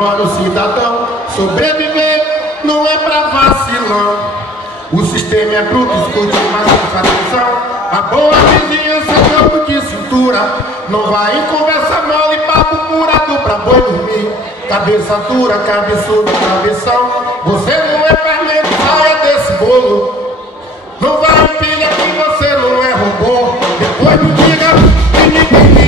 Para o cidadão sobreviver não é pra vacilão. O sistema é bruto, escute, mas preste atenção. A boa vizinhança é jogo de cintura. Não vai em conversa mole, papo furado pra boi dormir. Cabeça dura, cabeçudo, cabeção. Você não é fermento, saia desse bolo. Não vai em pilha que você não é robô. Depois me diga que ninguém